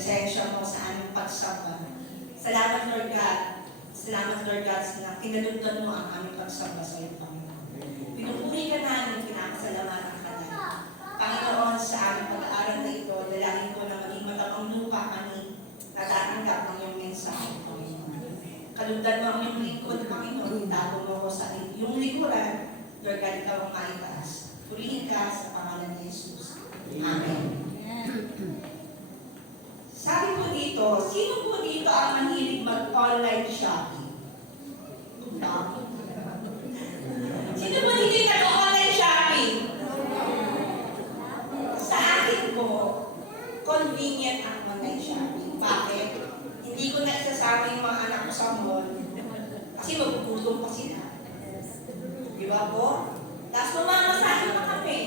presensya mo sa aming pagsamba. Salamat, Lord God. Salamat, Lord God, na kinalugdan mo ang aming pagsamba sa iyo, Panginoon. Pinupuri ka namin, pinakasalamatan ka namin. Panginoon, sa aming pag-aaral na ito, dalangin ko na maging matapang lupa kami natatanggap ng iyong mensahe, Panginoon. Kalugdan mo ang iyong lingkod, Panginoon. Itago mo ko sa iyong likuran. Lord God, ikaw ang maitaas. Purihin ka sa pangalan ni Jesus. Amen. Sabi po dito, sino po dito ang mahilig mag-online shopping? Sino po dito yung nag-online shopping? Sa akin po, convenient ang online shopping. Bakit? Hindi ko na isasama yung mga anak ko sa mall kasi magugutom pa sila. Di ba po? Tapos mamamasahe pa kami.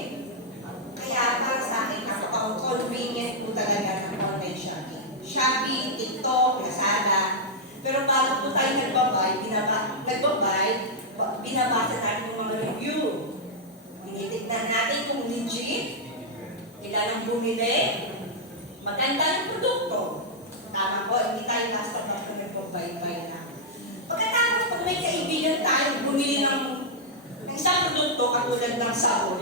Kaya para sa akin, ang convenient po talaga ng online shopping. Shopee, TikTok, Lazada. Pero bago po tayo nagbabay, binabasa natin yung mga review. Tinitignan natin kung legit, ilan ang bumili, maganda yung produkto. Tama po, hindi tayo basta-basta nagbabay-bay na. Pagkatapos, pag may kaibigan tayo, bumili ng isang produkto katulad ng sabon.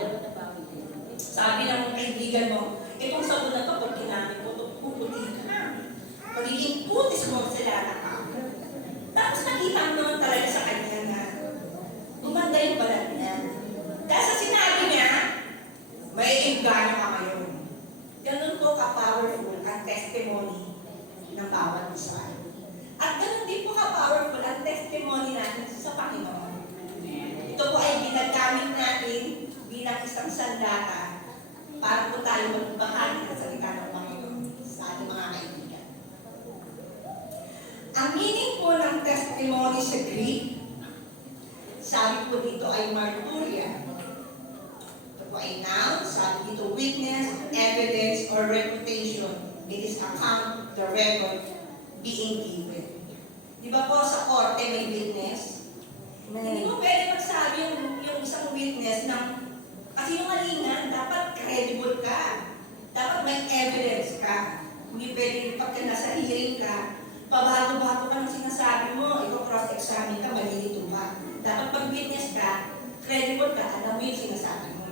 Sabi ng kaibigan mo, itong sabon na ito, pag ginamit mo, puputin ka na. Pagiging putis mo sila na ka. Tapos nakita mo naman talaga sa kanya na gumanda yung balat niya. Dahil sa sinabi niya, may engganyo ka ngayon. Ganun po ka-powerful ang testimony ng bawat isa. At ganun din po ka-powerful ang testimony natin sa Panginoon. Ito po ay ginagamit natin bilang isang sandata para po tayo magbahagi sa salita ng Panginoon sa ating mga kaibigan. Ang meaning po ng testimony sa Greek, sabi po dito ay marturia. Ito po ay noun, sabi dito witness, evidence, or reputation. It is account, the record being given. Di ba po sa korte may witness? Hindi mo pwede magsabi yung isang witness ng kasinungalingan, dapat credible ka. Dapat may evidence ka. Hindi pwede pagka nasa hearing ka, pabago-bago ka ng sinasabi mo, ikaw cross-examine ka, malilito ka. Dapat pag witness ka, credible ka, alam mo yung sinasabi mo.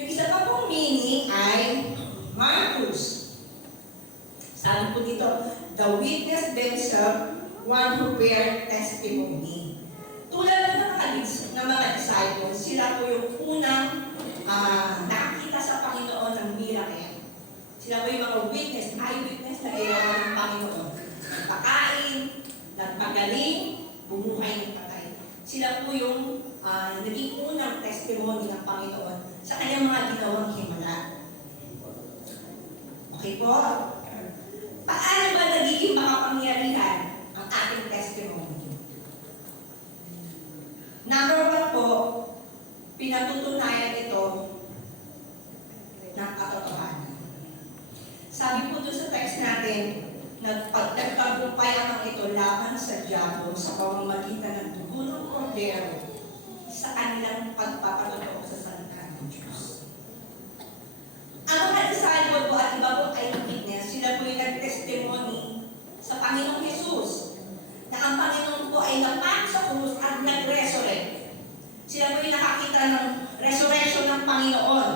Yung isa pa pong meaning ay Marcus. Sabi po dito, the witness themselves, one who bear testimony. Tulad ng mga disciples, sila po yung unang nakakita sa Panginoon ng miracle. Sila po yung mga witness, eyewitness na ginawa ng Panginoon. Nagpakain, nagpagaling, bumuhay ng patay. Sila po yung naging unang testimony ng Panginoon sa kanyang mga ginawang himala. Okay po? Paano ba nagiging makapangyarihan ang ating testimony? Number 1 po, pinatutunayan ito ng katotohanan. Sabi po doon sa text natin, nagtagumpay ang ito laban sa diabo sa pamamagitan ng dugo ng kordero sa kanilang pagpapatotoo sa salita ng Diyos. Ang mga disciple po at iba po eyewitness, sila po yung nag-testimony sa Panginoong Jesus na ang Panginoon po ay napako sa krus at nag-resurrect. Sila po yung nakakita ng resurrection ng Panginoon.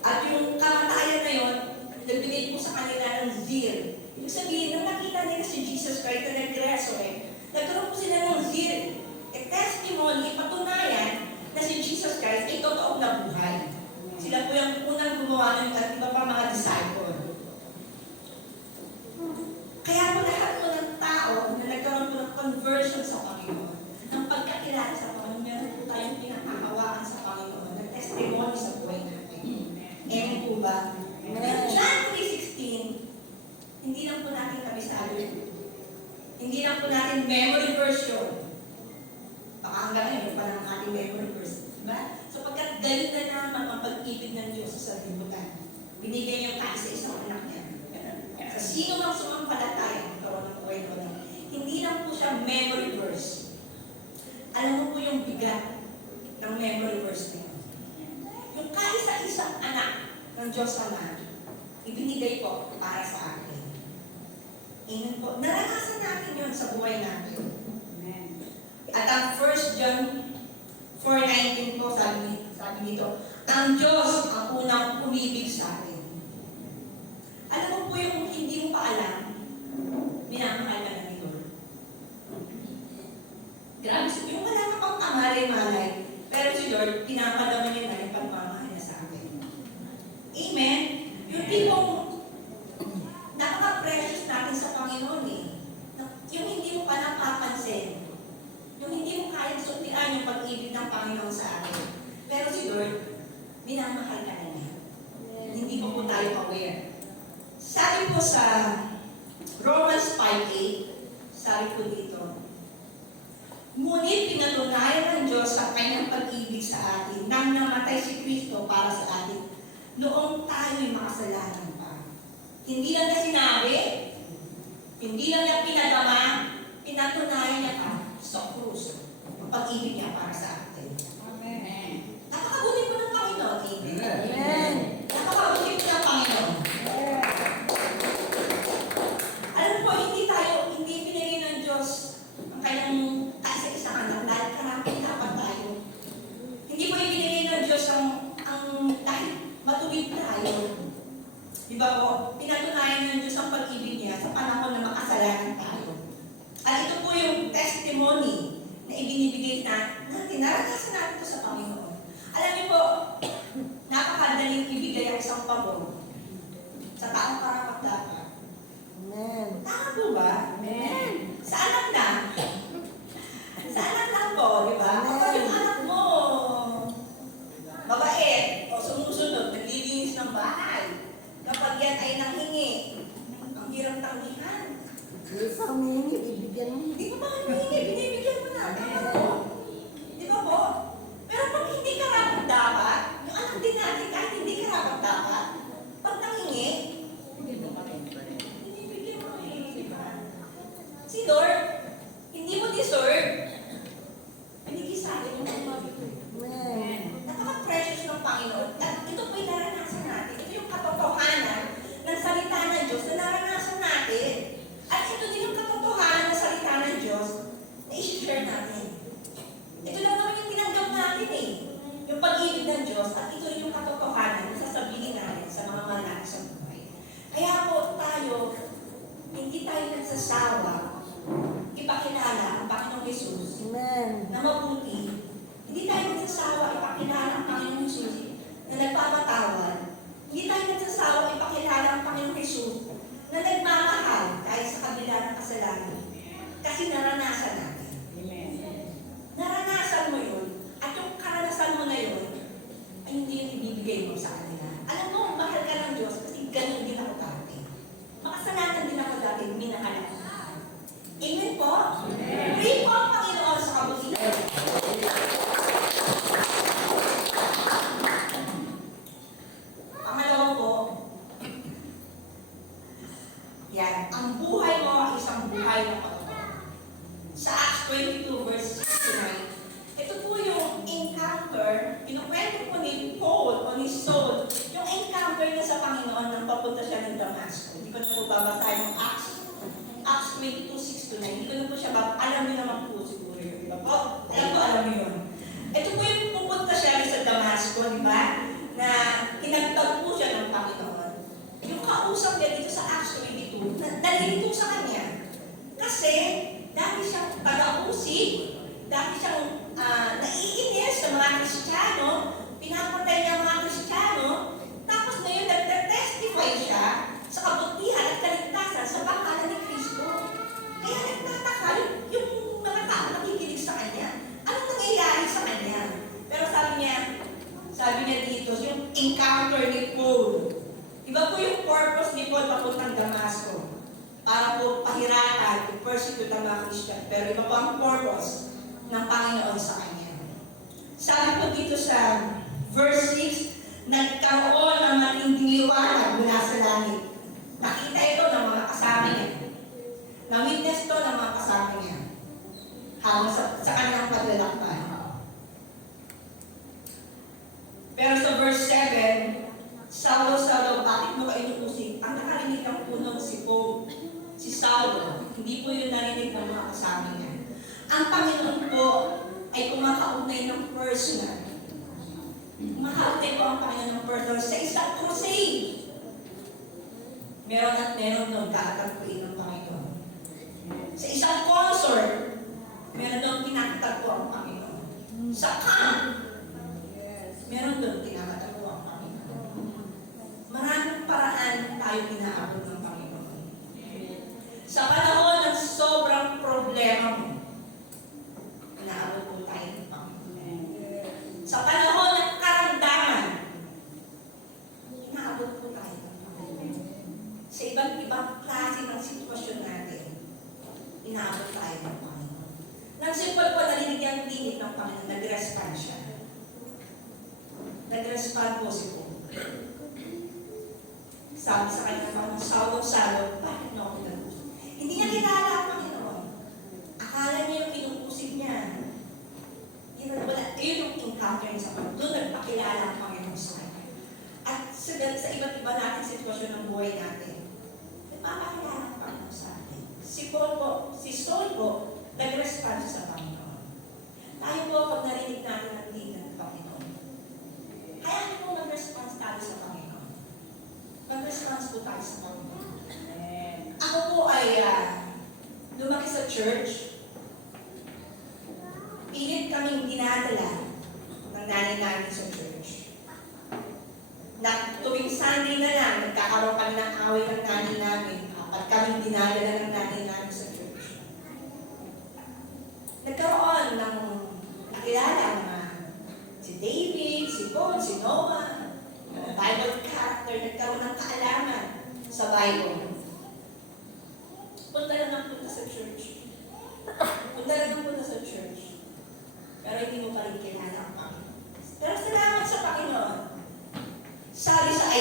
At yung kamatayan na yun, nagbigay po sa kanila ng zeal. Ibig sabihin, nung nakita nila si Jesus Christ na nag-resurrect, nagkaroon po sila ng zeal. Testimony, patunayan na si Jesus Christ ay totoong nabuhay. Sila po yung unang gumawa ng iba pa mga disciple. Kaya po lahat po ng tao na nagkaroon po ng conversion sa Panginoon, ng pagkakilala sa Panginoon, meron po tayong pinakahawaan sa Panginoon, ng testimony sa buhay natin. Amen po ba? John 3:16, hindi lang po natin kabisado. Hindi lang po natin memory version. Baka hanggang ngayon pa lang ating memory verse. Diba? So pagkat galit na naman ang pag-ibig ng Diyos sa libutan, binigay niya tayo sa isang anak niya. Sa sino mang sumampalataya, karoon ng buhay ko na, hindi lang po siya memory verse. Alam mo po yung bigat ng memory verse niya. Yung kaisa-isang anak ng Diyos Ama, ibinigay po para sa akin. Amen po. Naranasan natin yun sa buhay natin. At ang 1 John 4:19 po, sabi dito, ang Diyos ang unang umibig sa atin. Alam mo po yung hindi mo pa alam, minamahal ka na ni Lord. Grabe, yung wala ka pang kamalay-malay, pero si Lord, pinapadama niya na yung pagmamahal niya sa akin. Amen? Yung tipong napaka-precious natin sa Panginoon eh. Yung hindi mo pa napapansin. Yung hindi mo kaya sutian yung pag-ibig ng Panginoon sa atin. Pero si Lord, minamahal ka na niya. Hindi pa po tayo aware. Sabi po sa Romans 5:8, sabi po dito, ngunit pinatunayan ng Diyos sa kanyang pag-ibig sa atin nang namatay si Kristo para sa atin noong tayo'y makasalanan pa. Hindi lang niya sinabi, hindi lang niya pinadama, pinatunayan niya pa sa krus ang pag-ibig niya para sa atin. Amen. Napakabuti po ng Panginoon. Amen. Napakabuti po ng Panginoon. Alam po, hindi pinili ng Diyos ang kanyang kaisa-isang anak dahil karamping dapat tayo. Hindi po ibinili ng Diyos ang dahil matuwid tayo. Di ba po? Pinatunayan ng Diyos ang pag-ibig niya sa panahon na makasalanan tayo. At ito po yung testimony na ibinibigay natin. Naranasan natin ito sa Panginoon. Alam niyo po, napakadaling ibigay ang isang pabor sa taong karapat-dapat. Amen. Tama po ba? Amen. Sa anak na. Sa anak lang po, di ba? Kapag yung anak mo, mabait, o sumusunod, naglilinis ng bahay. Kapag yan ay nanghingi, ang hirap tanggihan. Sa humingi, ibigyan mo. Hindi ko ba hinihingi, binibigyan mo na. Tama po. Di ba po? Pero pag hindi karapat dapat, yung anak din natin kahit hindi karapat dapat, pag nanghingi, binibigyan mo eh, di ba? Si Lord, hindi mo deserve, binigay sa atin yung Amen. napaka-precious ng Panginoon. At ito po'y naranasan natin. Ito yung katotohanan ng salita ng Diyos na naranasan natin. At ito din yung katotohanan ng salita ng Diyos na i-share natin. Ito lang naman yung tinanggap natin eh. Yung pag-ibig ng Diyos at ito rin yung katotohanan na sasabihin natin sa mga mahal sa buhay. Kaya po tayo, hindi tayo nagsasawa ipakilala ang Panginoong Jesus Amen. na mabuti. Hindi tayo nagsasawa ipakilala ang Panginoong Jesus na nagpapatawad. Hindi tayo nagsasawa ipakilala ang Panginoong Jesus na nagmamahal kahit sa kabila ng kasalanan. Kasi naranasan natin. Naranasan mo yun. At yung karanasan mo na yun, ay hindi yung ibibigay mo sa kanila. Alam mo, mahal ka ng Diyos kasi ganun din ako dati. Makasalanan din ako dati, minahal ako. Amen po? Amen. Pray po ang Panginoon sa kabutihan. Pangalawa po, yan, ang buhay mo ay isang buhay na pagkakas. Sa Acts 22 verse 69, ito po yung encounter, kinukwento po ni Paul o ni Saul, yung encounter niya sa Panginoon nang papunta siya ng Damasco. Hindi ko na po babasahin yung Acts 22, 6-9. Hindi ko na po siya alam niyo naman po siguro yun. Diba po? Alam niyo yun. Ito po yung pupunta siya sa Damasco, di ba? Na pinagtag po siya ng Panginoon. Yung kausap niya dito sa Acts 22, nalilito sa kanya. Kasi, dahil siyang taga-usig, dahil siyang naiinis sa mga Kristiyano, pinapatay niya ang mga Kristiyano, tapos ngayon nagte-testify siya sa kabutihan at kaligtasan sa pangalan ni Kristo. Kaya nagtataka yung mga tao nakikinig sa kanya. Anong nangyayari sa kanya? Pero sabi niya dito, yung encounter ni Paul. Iba po yung purpose ni Paul papuntang Damasco. Para po pahirapan, i-persecute ang mga Christian. Pero iba po ang purpose ng Panginoon sa kanya. Sabi po dito sa verse 6, nagkaroon ng matinding liwanag mula sa langit. Nakita ito ng mga kasama niya. Na-witness ito ng mga kasama niya. Habang sa kanyang paglalakbay. Pero sa verse 7, Saulo, Saulo, bakit mo ka inuusin ng personal. Makaute ko ang Panginoon ng personal sa isang crusade. Meron at meron doon kakatagpuin ng Panginoon. Sa isang concert, meron doon kinakatagpo ang Panginoon. Sa camp, meron doon kinakatagpo ang Panginoon. Maraming paraan tayo inaabot ng Panginoon. Sa panahon ng sobrang problema mo, inaabot po tayo ng Panginoon. Sa panahon ng karamdaman, inaabot po tayo ng Panginoon. Sa iba't ibang klase ng sitwasyon natin, inaabot tayo ng Panginoon. Nang simple po narinig ang tinig ng Panginoon, nag-respond siya. Nag-respond po si Paul. Sabi sa kanya, Panginoon, Saulo, bakit mo ako pinag-usap? Hindi niya kilala ang Panginoon. Akala niya yung pinupusig niya. Yun yung encounter niya sa Panginoon. Doon nagpakilala ang Panginoon sa kanya. At sa iba't iba natin sitwasyon ng buhay natin, nagpapakilala ang Panginoon sa atin. Si Saul po, nag-respond sa Panginoon. Tayo po, pag narinig natin ang tinig ng Panginoon, kaya po mag-response tayo sa Panginoon. Mag-response po tayo sa Panginoon. Ako po ay lumaki sa church. Pilit kaming dinadala ng nanay namin sa church. Na tuwing Sunday na lang, nagkakaroon kami ng away ng nanay namin kapag kaming dinadala ng nanay namin sa church. Nagkaroon ng nakilala mga si David, si Paul, si Noah, Bible character, nagkaroon ng kaalaman sa Bible. Punta lang ang punta sa church. Punta lang ang punta sa church. Pero hindi mo pa rin kilala ang Panginoon. Pero salamat sa Panginoon. Sabi sa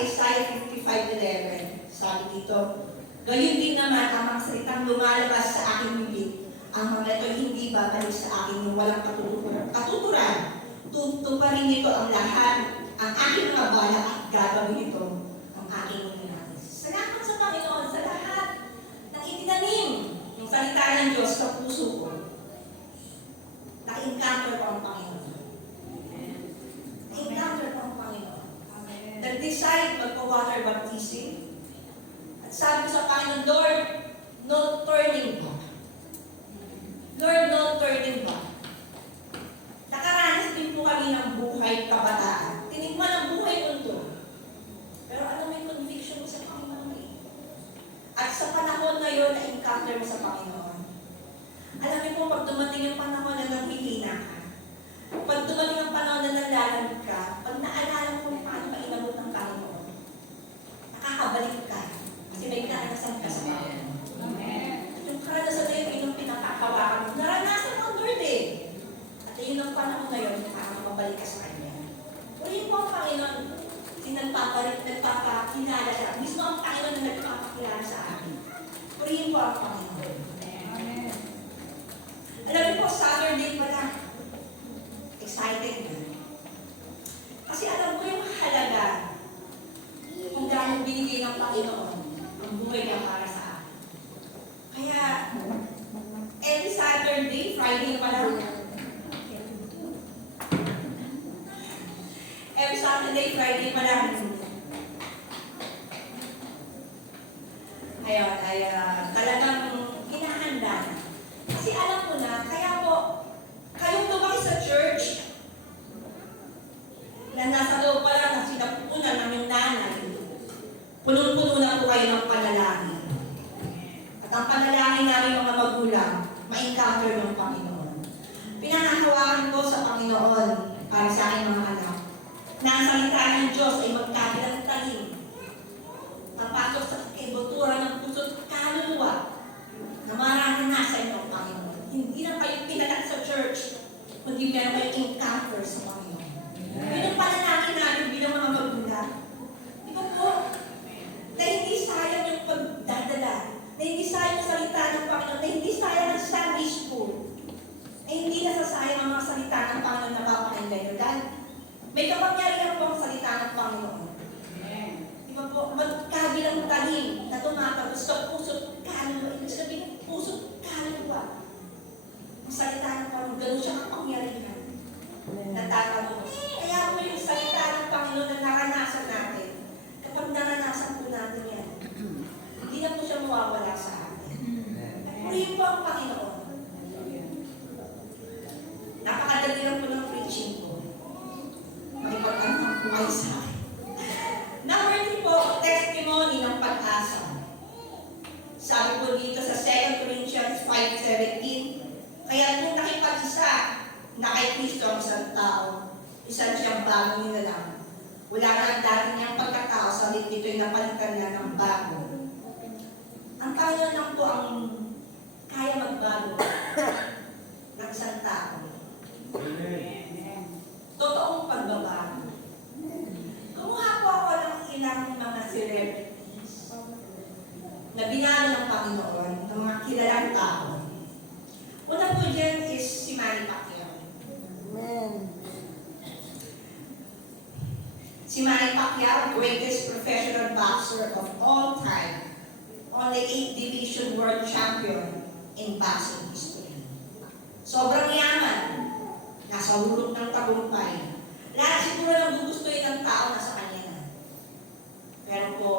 Isaiah 55:11, sabi dito, gayon din naman ang mga salitang lumalabas sa aking bibig. Ang mga ito hindi babalik sa akin ng walang katuturan. Tutuparin nito ang lahat, ang aking mga balak at gagawin ito ang aking ninanais. Salamat sa Panginoon sa lahat ng itinanim ng salita ng Diyos sa puso ko. Na-encounter ko ang Panginoon. Na-encounter ko ang Panginoon. Nag-decide magpa-water baptism. At sabi ko sa Panginoon, Lord, no turning back. Lord, no turning back. Nakaranas din po kami ng buhay kabataan. Tinigman ang buhay mundo. Pero ano may conviction mo sa Panginoon eh? At sa panahon na yun, na-encounter mo sa Panginoon. Alam niyo po, pag dumating yung panahon na nanghihina ka, pag dumating ang panahon na nalalamig ka, pag naalala mo kung paano ka inabot ng Panginoon, nakakabalik ka. Kasi may karanasan ka sa Panginoon. Yung karanasan na yun, yung pinakakawakan mo, naranasan mo ang Lord eh. At yun ang panahon na yun, nakakabalik ka sa Kanya. Purihin mo ang Panginoon, nagpapakilala siya. Mismo ang Panginoon na nagpapakilala sa akin. Purihin po ang Panginoon. Alam niyo po, Saturday pa lang, excited na. Kasi alam ko yung halaga kung gaano binigay ng Panginoon ang buhay niya para sa akin. Kaya, every Saturday, Friday pa lang, every Saturday, Friday pa lang, ayun, talagang hinahanda na. Kasi alam ko na, kaya po, kayong lumaki sa church, na nasa loob pa lang na sinapunan ng yung nanay, punong-puno na po kayo ng panalangin. At ang panalangin namin mga magulang, ma-encounter ng Panginoon. Pinangahawakan ko sa Panginoon para sa aking mga anak, na ang salita ng Diyos ay magkabilang talim. Papasok sa kaibutura ng puso't kaluluwa na mararanasan ng Panginoon. Hindi lang kayo pinalak sa church, kundi meron kayo encounter sa Panginoon. Yun ang panalangin namin bilang mga magulang. Di ba po? Na hindi sayang yung pagdadala, na hindi sayang yung salita ng Panginoon, na hindi sayang ang Sunday school, na hindi nasasayang ang mga salita ng Panginoon na papakinggan nyo. Dahil may kapangyarihan po ang salita ng Panginoon. Di ba po? Magkabilang talim na tumatagos sa puso't kaluluwa. Ibig sabihin, puso't kaluluwa. nagtatanong, kaya po yung salita ng Panginoon na naranasan natin, kapag naranasan po natin yan, hindi na po siya mawawala sa atin. Purihin po ang Panginoon. Napakadali lang po ng preaching ko. Makipag-anong po kayo sa akin. Number 2 po, testimony ng pag-asa. Sabi po dito sa 2 Corinthians 5:17, kaya kung nakipag-isa na kay Kristo ang isang tao, isang siyang bagong nilalang. Wala na ang dati niyang pagkatao, salit dito'y napalitan na ng bago. Ang Panginoon lang po ang kaya magbago ng isang tao. Totoong pagbabago. Kumuha po ako ng ilang mga celebrities na binago ng Panginoon, ng mga kilalang tao. Una po dyan is si Manny Pacquiao. Amen. Si Manny Pacquiao, greatest professional boxer of all time, only 8 division world champion in boxing history. Sobrang yaman, nasa hulog ng tagumpay. Lahat siguro ng gugustuhin ng tao nasa kanya na. Pero po,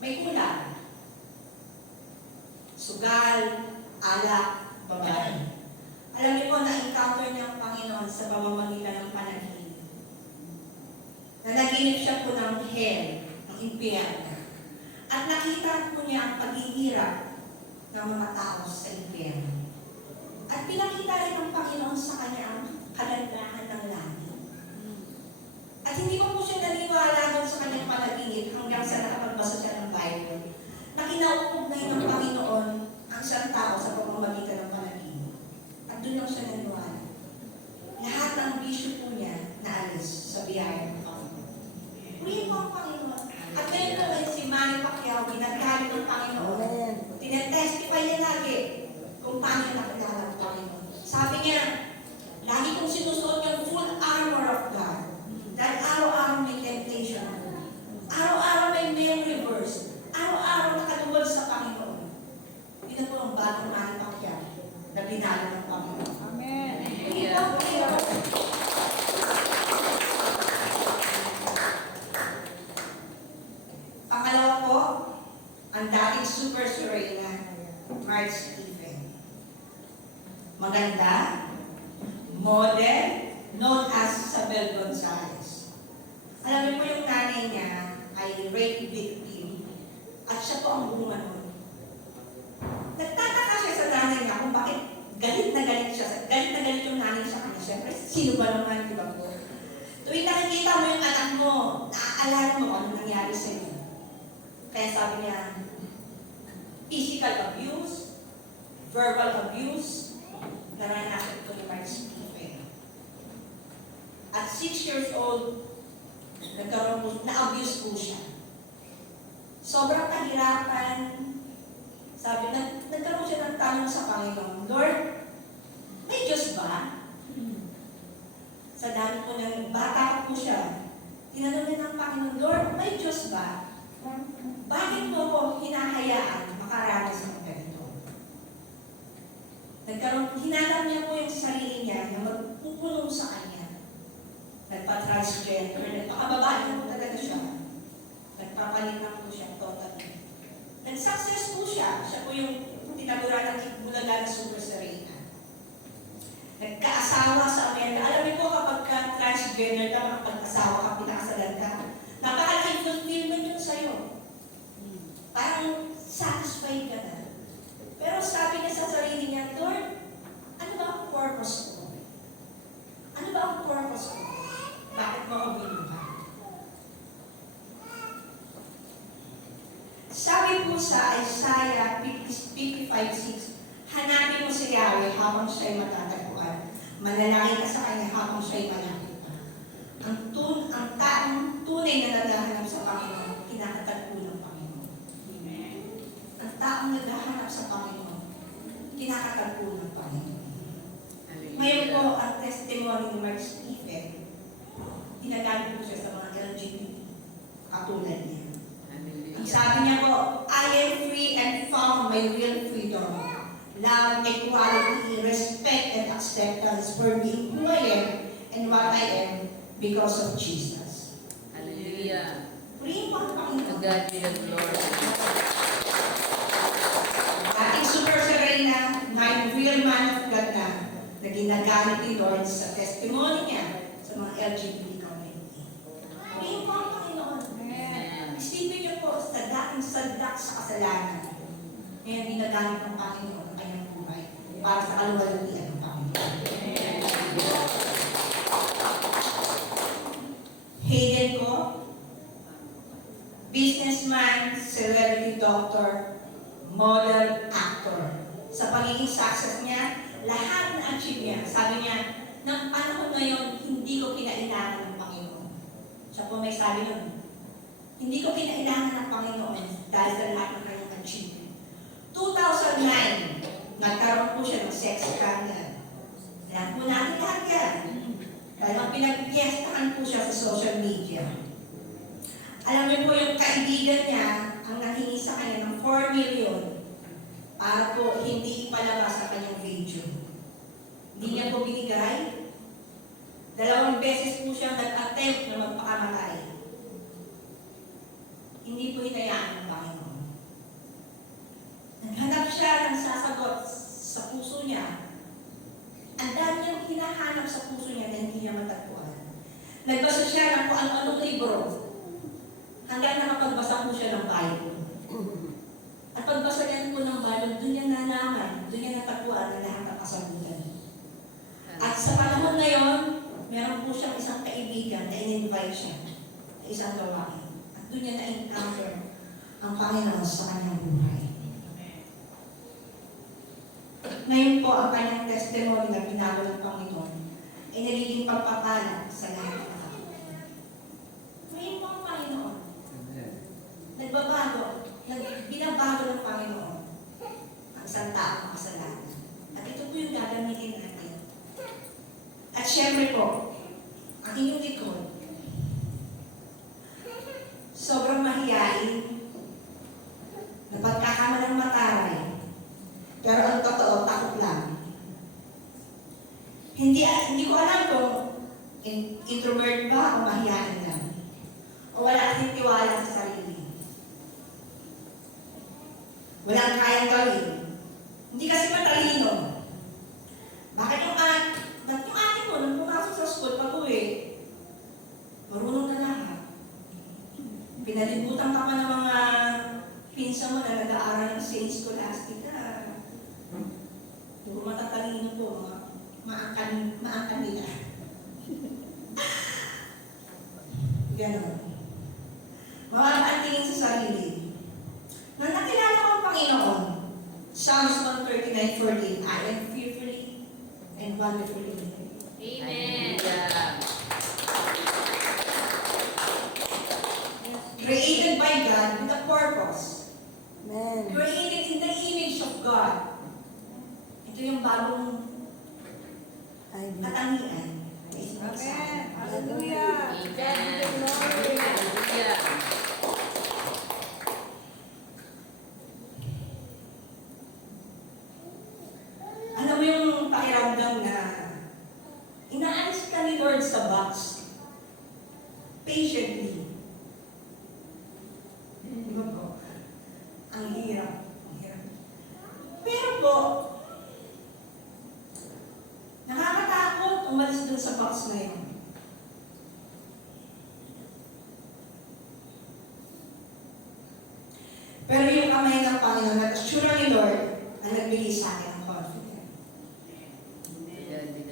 may kulang. Sugal, alak, babae. Alam niyo po, na-encounter niya ang Panginoon sa pamamagitan ng panaginip. Nanaginip siya po ng hell, ng impyerno. At nakita po niya ang paghihirap ng mga tao sa impyerno. At pinakita rin ng Panginoon sa kanya ang kagandahan ng langit. At hindi pa po siya naniwala doon sa kanyang panaginip hanggang sa nakapagbasa siya ng Bible na kinauugnay ng Panginoon ang isang tao sa pamamagitan ng panaginip. At doon lang siya naniwala. Lahat ng bisyo po niya naalis sa biyaya ng Panginoon. Purihin mo ang Panginoon. At ngayon po ay si Manny Pacquiao, ginagaling ng Panginoon. Amen. Tinetestify niya lagi kung paano niya nakilala ang Panginoon. Sabi niya, lagi kong sinusuot yung full armor of God. Dahil araw-araw may temptation. Araw-araw may memory verse. Araw-araw nakaluwal sa Panginoon. Yun na po ang bagong Manny Pacquiao na binalo ng Panginoon. Amen. Ito po yun. Pangalawa po, ang dating Super Serena, Mark Stephen. Maganda, model, known as Isabel Gonzalez. Alam niyo po yung nanay niya ay rape victim at siya po ang bunga nun. Nagtataka siya sa nanay niya kung bakit galit na galit siya. Galit na galit yung nanay sa kanya. Siyempre, sino ba naman, di ba po? Tuwing nakikita mo yung anak mo, naaalala mo kung ano nangyari sa iyo. Kaya sabi niya, physical abuse, verbal abuse, naranasan ko ni Mark Stephen. At 6 years old, na-abuse po siya. Sobrang kahirapan. Sabi, nagkaroon siya ng tanong sa Panginoon, Lord, may Diyos ba? Sa dami po niyang bata po siya, tinanong niya ng Panginoon, Lord, may Diyos ba? Bakit mo ko hinahayaan makaranas ng ganito? Hinanap niya po yung sarili niya na magpupunong sa kanya. Nagpa-transgender, nagpakababae po talaga siya. Nagpapalit na po siya totally. Nag-success po siya. Siya po yung tinaguran ng Bulaga na Super Serena. Nagkaasawa sa Amerika. Alam niyo po kapag transgender ka, makapag-asawa ka, pinakasalan ka, napakalaking fulfillment yun sa'yo. Parang satisfied ka na. Pero sabi niya sa sarili niya, Lord, ano ba ang purpose ko? Ano ba ang purpose ko? Bakit mo ako binuhay? Sabi po sa Isaiah 55:6, hanapin mo si Yahweh habang siya'y matatagpuan. Manalangin ka sa Kanya habang siya'y malapit pa. Ang taong tunay na naghahanap sa Panginoon, kinakatagpo ng Panginoon. Amen. Ang taong naghahanap sa Panginoon, kinakatagpo ng Panginoon. Ngayon po, ang testimony ni Mark Stephen, ginagamit po siya sa mga LGBT, katulad niya. Ang sabi niya po, I am free and found my real freedom. Love, equality, respect, and acceptance for being who I am and what I am because of Jesus. Hallelujah. Purihin po ang To Panginoon. God be the glory. Ating super Serena, na real man of God na ginagamit ni Lord sa testimony niya sa mga LGBT community. Purihin po ang Panginoon. Amen. Isipin niyo po sa dating sadak sa kasalanan. Ngayon, ginagamit ng Panginoon ang kanyang buhay para sa kaluwalhatian ng Panginoon. Hayden ko, businessman, celebrity doctor, model, actor. Sa pagiging success niya, lahat na achieve niya. Sabi niya, ng panahon ngayon, hindi ko kinailangan ng Panginoon. Siya po may sabi nun, hindi ko kinailangan ng Panginoon dahil sa lahat ng kanyang achievement. 2009, nagkaroon po siya ng sex scandal. Alam po natin lahat yan. Dahil ang pinagpiestahan po siya sa social media. Alam niyo po yung kaibigan niya, ang nanghingi sa kanya ng 4 million para po hindi ipalabas sa kanyang video. Hindi niya po binigay. 2 beses po siya nag-attempt na magpakamatay. Hindi po hinayaan ng Panginoon. Naghanap siya ng sasagot sa puso niya. Ang dami niyang hinahanap sa puso niya na hindi niya matagpuan. Nagbasa siya ng kung ano-anong libro hanggang nakapagbasa po siya ng Bible. At pagbasa niya po ng Bible, doon niya nalaman, doon niya natagpuan na lahat ng kasagutan. At sa panahon na yon, meron po siyang isang kaibigan na in-invite siya sa isang gawain. At doon niya na-encounter ang Panginoon sa kanyang buhay. Ngayon po, ang kanyang testimony na binago ng Panginoon ay nagiging pagpapala sa lahat ng tao. Ngayon po ang Panginoon, binabago ng Panginoon ang isang taong makasalanan. At ito po yung gagamitin natin. At syempre po, ang inyong likod, sobrang mahiyain, napagkakamalang mataray, pero ang totoo, takot lang. Hindi ko alam kung introvert ba o mahiyain lang. O wala kasing tiwala sa sarili. Walang kayang gawin. Hindi kasi matalino. Bakit yung ate mo, nung pumasok sa school, pag-uwi, marunong na lahat. Pinalibutan ka pa ng mga pinsa mo na nag-aaral ng Saint Scholastica. Puro matatalino po, maangkan nila. Ganon. Mawala ang tingin sa sarili. Nang nakilala ko ang Panginoon, Psalms 139:14, I am fearfully and wonderfully made. Amen. Created by God with a purpose. Amen. Created in the image of God. Ito yung bagong katangian. Amen. Hallelujah. Hallelujah. Alam mo yung pakiramdam na inaalis ka ni Lord sa box patiently. Di ba po? Ang hirap. Ang hirap. Pero po, nakakatakot umalis dun sa box na yun. Pero yung kamay ng Panginoon at asura ni Lord ang nagbigay sa akin ng confidence.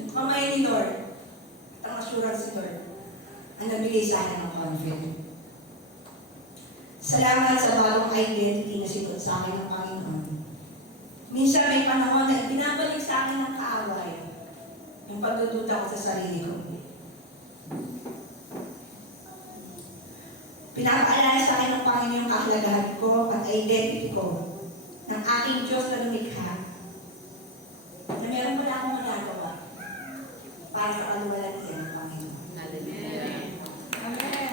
Yung kamay ni Lord at ang assurance ni Lord ang nagbigay sa akin ng confidence. Salamat sa bagong identity na sinuot sa akin ng Panginoon. Minsan may panahon na binabalik sa akin ng kaaway yung pagdududa ko sa sarili ko. Pinapaalala sa akin ng Panginoon yung kahalagahan ko at identity ko ng aking Diyos na lumikha na meron wala akong magagawa para sa kaluwalhatian ng Panginoon. Hallelujah. Amen.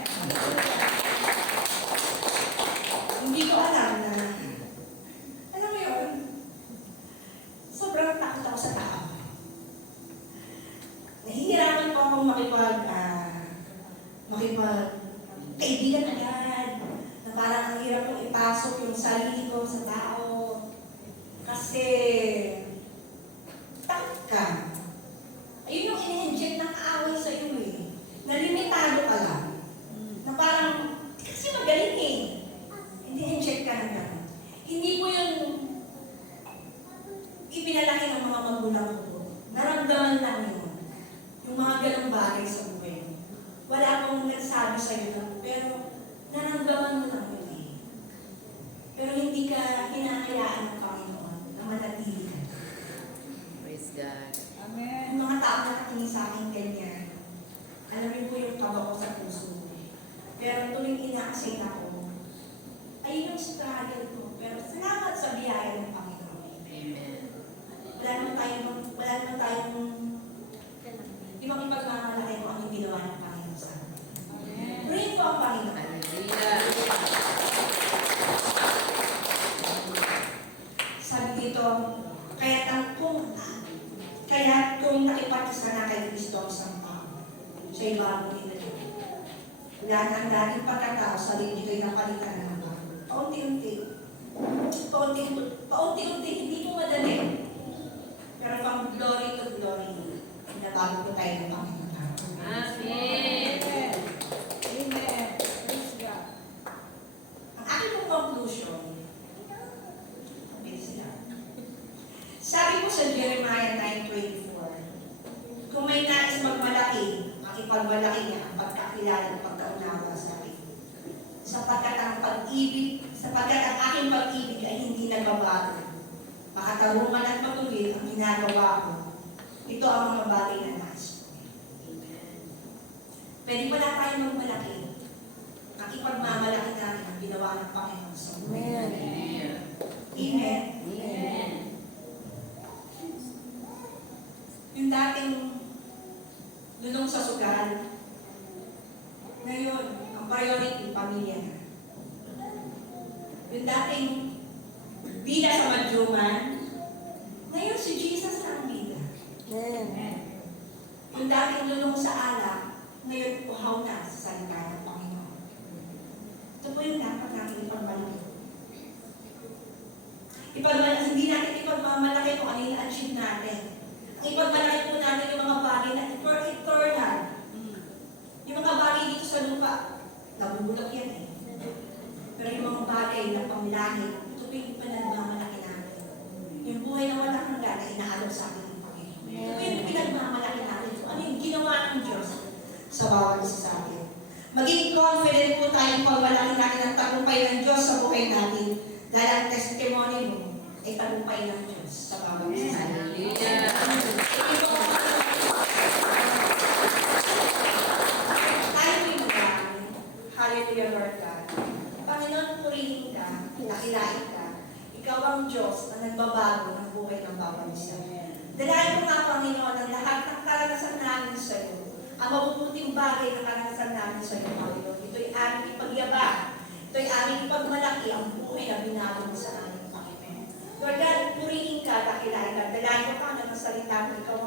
Hindi ko alam na, alam mo yun, sobrang takot ako sa tao. Nahihirapan po ako akong kaibigan agad, na parang ang hirap kong ipasok yung sarili ko sa tao. Kasi, takot ka. Ayun yung in-inject ng kaaway sa iyo eh. Nalimitado ka lang. Na parang, kasi magaling eh. Hindi-inject ka na gano'n. Hindi po yung ipinalaki ng mga magulang ko. Naramdaman lang yun. Yung mga ganong bagay sa buhay. Wala akong nagsabi sa iyo, pero naramdaman mo lang yun eh. Pero hindi ka hinahayaan ng Panginoon na manatili ka. Praise God. Amen. Yung mga tao nakatingin sa akin ganyan, alam niyo po yung kaba ko sa puso. Pero tuwing ina-assign ako, ayun yung struggle ko. Pero salamat sa biyaya ng Panginoon. Amen. Wala naman tayong ibang ipagmamalaki kung ano yung ginawa ng Panginoon sa akin. Amen. Pray po ang Panginoon. Hallelujah. Sabi dito, kaya kung nakipagkisa na kay Kristo ang isang tao, siya'y bagong inadyo. Wala na ang dating pagkatao, sarili ko'y napalitan na ng bago. Paunti-unti, hindi mo madali. Pero from glory to glory, nabago ko tayo ng Panginoon. Amen. Amen. Praise God. Ang aking pong conclusion, sabi ko sa Jeremiah 9:24, kung may nais magmalaki, ang ipagmalaki niya ang pagkakilala at pagkaunawa sa akin. Sapagkat ang aking pag-ibig ay hindi nagbabago. Makatarungan at matuwid ang ginagawa ko. Ito ang mga bagay na nais ko. Pwede pala tayo magmalaki. Ang ipagmamalaki natin ang ginawa ng Panginoon sa buhay. Amen. Amen. Amen. Yung dating lunong sa sugal, ngayon, ang priority, pamilya na. Yung dating bida sa madyuman, ngayon si Jesus na ang bida. Amen. Yung dating lunong sa alak, ngayon uhaw na sa salita ng Panginoon. Ito po yung dapat natin ipagmalaki. Hindi natin ipagmamalaki kung ano yung na-achieve natin. Ang ipagmalaki po natin yung mga bagay na for eternal. Yung mga bagay dito sa lupa, nabubulok yan eh. Pero yung mga bagay na panglangit, ito po yung pinagmamalaki natin. Yung buhay na walang hanggan na inaalok sa atin ng Panginoon. Ito po yung pinagmamalaki natin. Kung ano yung ginawa ng Diyos sa bawat isa sa atin. Maging confident po tayo pag malaki natin ang tagumpay ng Diyos sa buhay natin. Dahil ang testimony mo ay tagumpay ng Diyos sa bawat isa sa atin. Hallelujah. Hallelujah, Lord God. Panginoon, purihin ka, nakilain ka. Ikaw ang Diyos na nagbabago ng buhay ng bawat isa. Dalayan mo nga, Panginoon, ang lahat ng karanasan namin sa iyo. Ang mabubuting bagay na karanasan namin sa iyo, Panginoon. Ito'y aming ipagyabang. Ito'y aming ipagmalaki ang buhay na binago mo sa amin, Panginoon. Lord God, purihin ka, nakilain ka. Dalayan mo ka na salita mo, ikaw ang